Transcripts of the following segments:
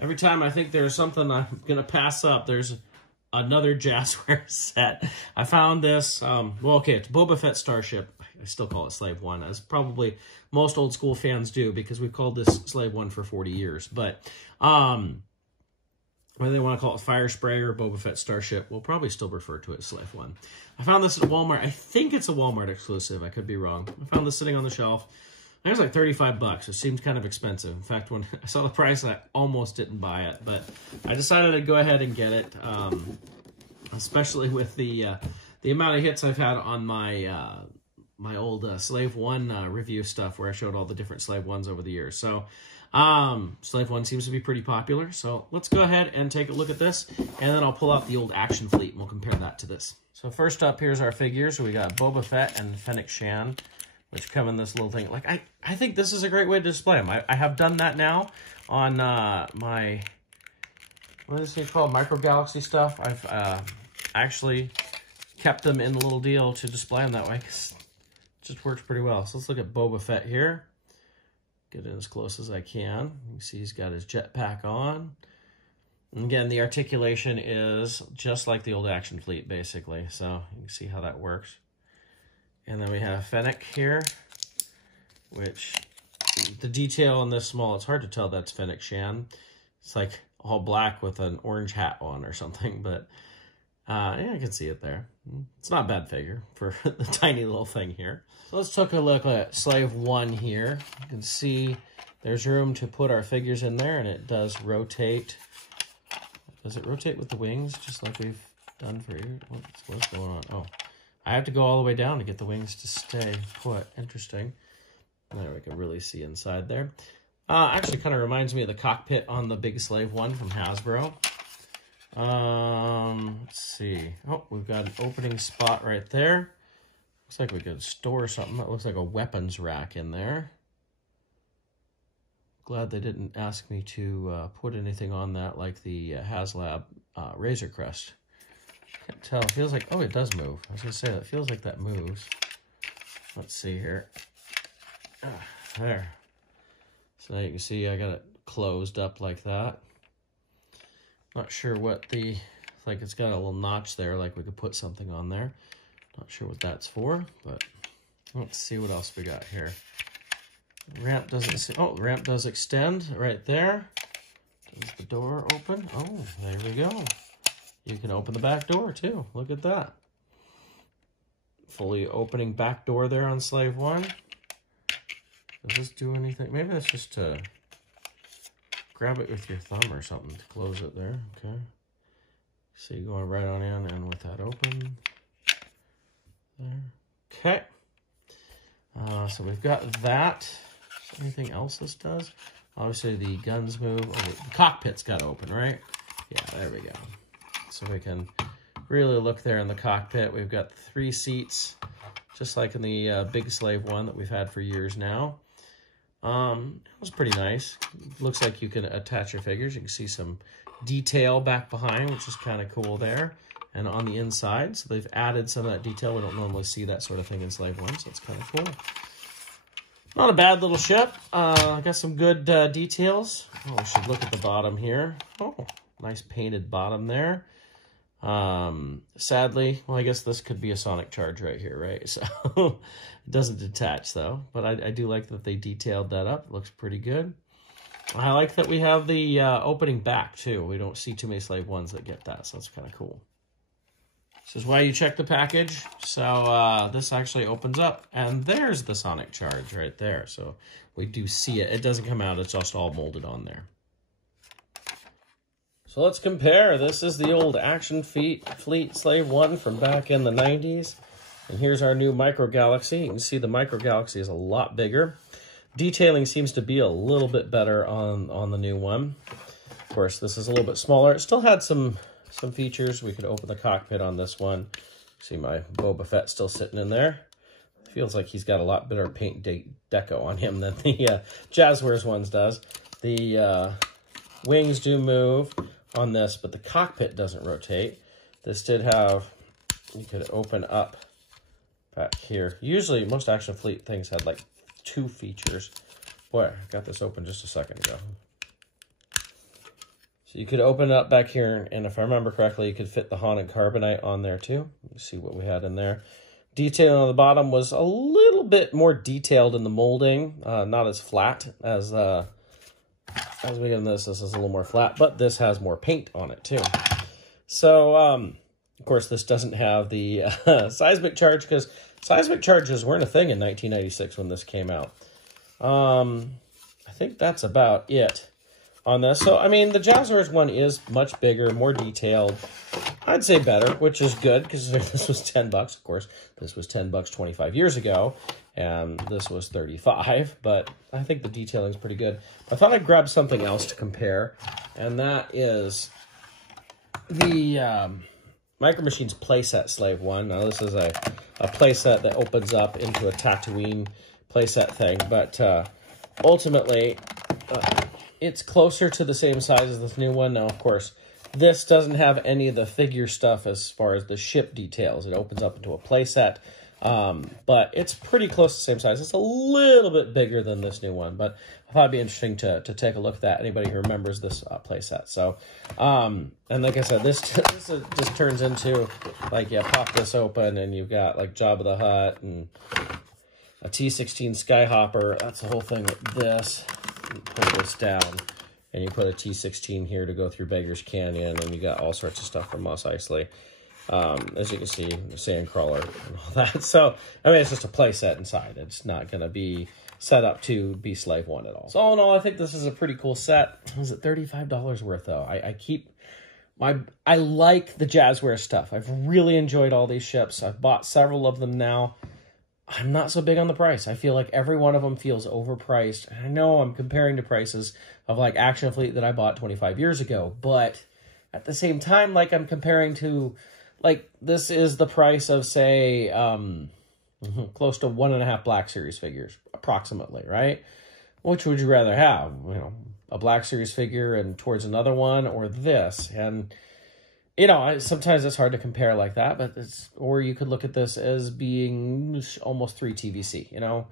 Every time I think there's something I'm going to pass up, there's another Jazzware set. I found this, well, okay, it's Boba Fett Starship. I still call it Slave 1, as probably most old school fans do, because we've called this Slave 1 for 40 years. But whether they want to call it Fire Spray or Boba Fett Starship, we'll probably still refer to it as Slave 1. I found this at Walmart. I think it's a Walmart exclusive. I could be wrong. I found this sitting on the shelf. It was like 35 bucks. It seemed kind of expensive. In fact, when I saw the price, I almost didn't buy it. But I decided to go ahead and get it, especially with the amount of hits I've had on my my old Slave 1 review stuff, where I showed all the different Slave 1s over the years. So Slave 1 seems to be pretty popular. So let's go ahead and take a look at this, and then I'll pull out the old action fleet, and we'll compare that to this. So first up, here's our figures. So we got Boba Fett and Fennec Shan, which come in this little thing. Like, I think this is a great way to display them. I have done that now on my, what is it called, Micro Galaxy stuff. I've actually kept them in the little deal to display them that way, because it just works pretty well. So let's look at Boba Fett here. Get in as close as I can. You can see he's got his jetpack on. And again, the articulation is just like the old action fleet, basically. So you can see how that works. And then we have Fennec here, which the detail in this small, it's hard to tell that's Fennec Shan. It's like all black with an orange hat on or something, but yeah, I can see it there. It's not a bad figure for the tiny little thing here. So let's take a look at Slave 1 here. You can see there's room to put our figures in there, and it does rotate. Does it rotate with the wings, just like we've done for here? What's going on? Oh, I have to go all the way down to get the wings to stay put. Interesting. There, we can really see inside there. Actually kind of reminds me of the cockpit on the big Slave 1 from Hasbro. Let's see. Oh, we've got an opening spot right there. Looks like we could store something. That looks like a weapons rack in there. Glad they didn't ask me to put anything on that like the HasLab Razor Crest. Can't tell. It feels like, oh, it does move. I was going to say, that feels like that moves. Let's see here. There. So now you can see I got it closed up like that. Not sure what the, like it's got a little notch there, like we could put something on there. Not sure what that's for, but let's see what else we got here. Ramp doesn't, oh, ramp does extend right there. Does the door open? Oh, there we go. You can open the back door too. Look at that. Fully opening back door there on Slave 1. Does this do anything? Maybe that's just to grab it with your thumb or something to close it there. Okay. See, going right on in and with that open. There. Okay. So we've got that. Anything else this does? Obviously the guns move. Oh, the cockpit's got open, right? Yeah, there we go. So we can really look there in the cockpit. We've got 3 seats, just like in the big Slave 1 that we've had for years now. It was pretty nice. Looks like you can attach your figures. You can see some detail back behind, which is kind of cool there. And on the inside, so they've added some of that detail. We don't normally see that sort of thing in Slave 1, so it's kind of cool. Not a bad little ship. Got some good details. Oh, we should look at the bottom here. Oh, nice painted bottom there. Sadly, well, I guess this could be a sonic charge right here, right? So it doesn't detach though, but I do like that they detailed that up. It looks pretty good. I like that we have the opening back too. We don't see too many Slave 1s that get that, so that's kind of cool. This is why you check the package. So this actually opens up, and there's the sonic charge right there. So we do see it. It doesn't come out. It's just all molded on there. So let's compare. This is the old Action Fleet Slave 1 from back in the 90s. And here's our new Micro Galaxy. You can see the Micro Galaxy is a lot bigger. Detailing seems to be a little bit better on the new one. Of course, this is a little bit smaller. It still had some features. We could open the cockpit on this one. See my Boba Fett still sitting in there. Feels like he's got a lot better paint deco on him than the Jazzwares ones does. The wings do move on this, but the cockpit doesn't rotate. This did have, you could open up back here. Usually most Action Fleet things had like 2 features. Boy, I got this open just a second ago. So you could open it up back here, and if I remember correctly, you could fit the Haunted Carbonite on there too. Let's see what we had in there. Detailing on the bottom was a little bit more detailed in the molding, not as flat as we get in this. This is a little more flat, but this has more paint on it too. So, of course, this doesn't have the seismic charge, because seismic charges weren't a thing in 1996 when this came out. I think that's about it on this. So, I mean, the Jazzwares one is much bigger, more detailed. I'd say better, which is good, because this was 10 bucks, of course. This was 10 bucks 25 years ago, and this was 35, but I think the detailing is pretty good. I thought I'd grab something else to compare, and that is the Micro Machines playset Slave 1. Now, this is a playset that opens up into a Tatooine playset thing, but ultimately, it's closer to the same size as this new one. Now, of course, this doesn't have any of the figure stuff as far as the ship details. It opens up into a playset, but it's pretty close to the same size. It's a little bit bigger than this new one, but I thought it'd be interesting to take a look at that, anybody who remembers this playset. So, and like I said, this just turns into, like, yeah, pop this open, and you've got, like, Jabba the Hutt and a T-16 Skyhopper. That's the whole thing with this. You pull this down, and you put a T-16 here to go through Beggar's Canyon, and you got all sorts of stuff from Mos Eisley. As you can see, the Sandcrawler and all that. So, I mean, it's just a play set inside. It's not going to be set up to be Slave 1 at all. So, all in all, I think this is a pretty cool set. Was it $35 worth, though? I like the Jazzwares stuff. I've really enjoyed all these ships. I've bought several of them now. I'm not so big on the price. I feel like every one of them feels overpriced. I know I'm comparing to prices of, like, Action Fleet that I bought 25 years ago, but at the same time, like, I'm comparing to, like, this is the price of, say, close to 1.5 Black Series figures, approximately, right? Which would you rather have? You know, a Black Series figure and towards another one, or this? And, you know, sometimes it's hard to compare like that, but or you could look at this as being almost 3 TVC, you know?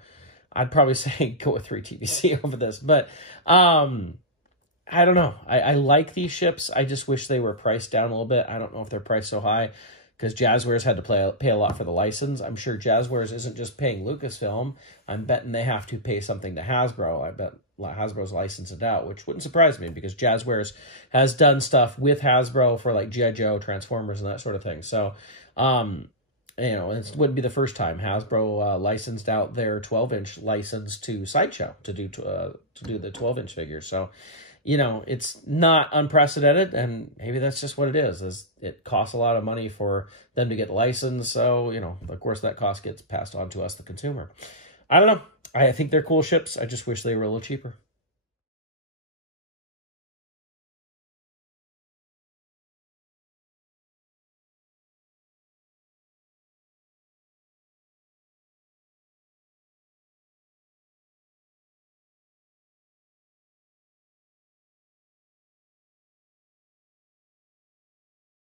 I'd probably say go with 3 TVC over this, but I don't know. I like these ships. I just wish they were priced down a little bit. I don't know if they're priced so high because Jazzwares had to pay a lot for the license. I'm sure Jazzwares isn't just paying Lucasfilm. I'm betting they have to pay something to Hasbro. I bet Hasbro's licensed it out, which wouldn't surprise me because Jazzwares has done stuff with Hasbro for, like, G.I. Joe, Transformers, and that sort of thing. So, you know, it wouldn't be the first time Hasbro licensed out their 12-inch license to Sideshow to do the 12-inch figures. So, you know, it's not unprecedented, and maybe that's just what it is it costs a lot of money for them to get licensed. So, you know, of course, that cost gets passed on to us, the consumer. I don't know. I think they're cool ships. I just wish they were a little cheaper.